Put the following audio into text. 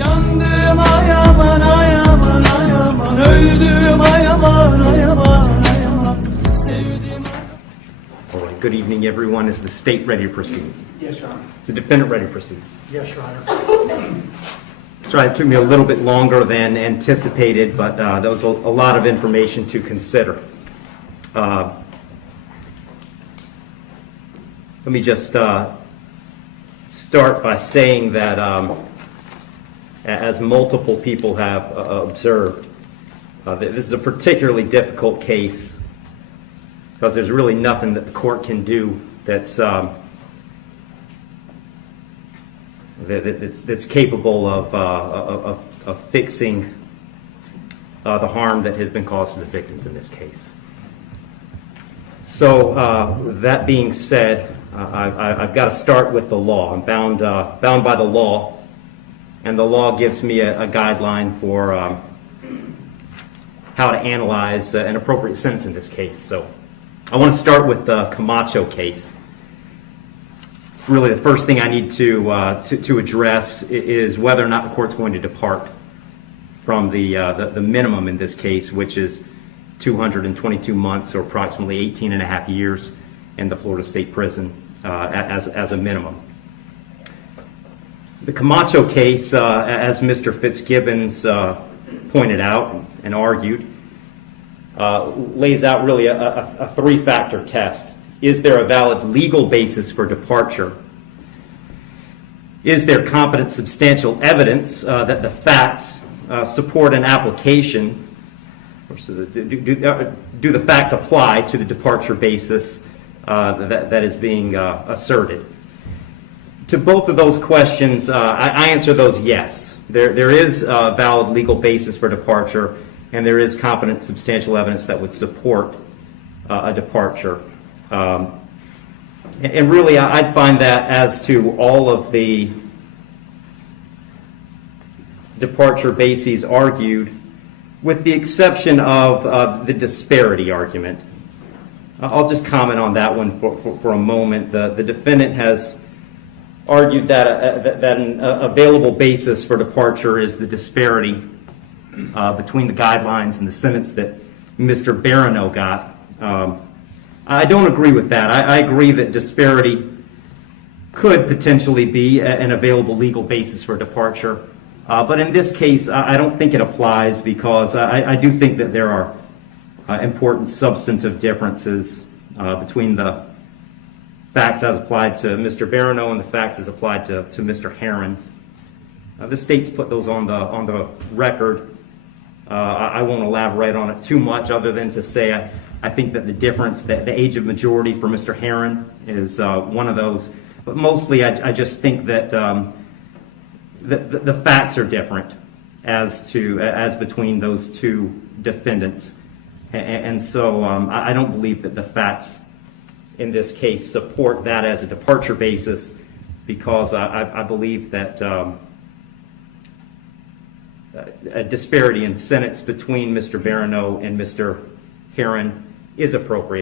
Yandım ayaman ayaman ayaman, öldüm ayaman ayaman ayaman, sevdim. All right, good evening, everyone. Is the state ready to proceed? Yes, Your Honor. Is the defendant ready to proceed? Yes, Your Honor. Sorry, it took me a little bit longer than anticipated, but there was a lot of information to consider. Let me just start by saying that as multiple people have observed, this is a particularly difficult case because there's really nothing that the court can do that's capable of fixing the harm that has been caused to the victims in this case. So that being said, I've got to start with the law. I'm bound by the law, and the law gives me a guideline for how to analyze an appropriate sentence in this case. So I want to start with the Camacho case. It's really the first thing I need to address is whether or not the court's going to depart from the minimum in this case, which is 222 months or approximately 18 and a half years in the Florida State Prison as a minimum. The Camacho case, as Mr. Fitzgibbons pointed out and argued, lays out really a three-factor test. Is there a valid legal basis for departure? Is there competent substantial evidence that the facts support an application? Or so do the facts apply to the departure basis that is being asserted? To both of those questions, I answer those yes. There is a valid legal basis for departure, and there is competent substantial evidence that would support a departure. And really, I'd find that as to all of the departure bases argued, with the exception of the disparity argument. I'll just comment on that one for a moment. The defendant has argued that an available basis for departure is the disparity between the guidelines and the sentence that Mr. Barano got. I don't agree with that. I agree that disparity could potentially be an available legal basis for departure. But in this case, I don't think it applies because I do think that there are important substantive differences between the facts as applied to Mr. Barano and the facts as applied to Mr. Heron. The state's put those on the record. I won't elaborate on it too much other than to say I think that the difference, the age of majority for Mr. Heron is one of those. But mostly I just think that the facts are different as between those two defendants. And so I don't believe that the facts in this case support that as a departure basis because I believe that a disparity in sentence between Mr. Barano and Mr. Heron is appropriate.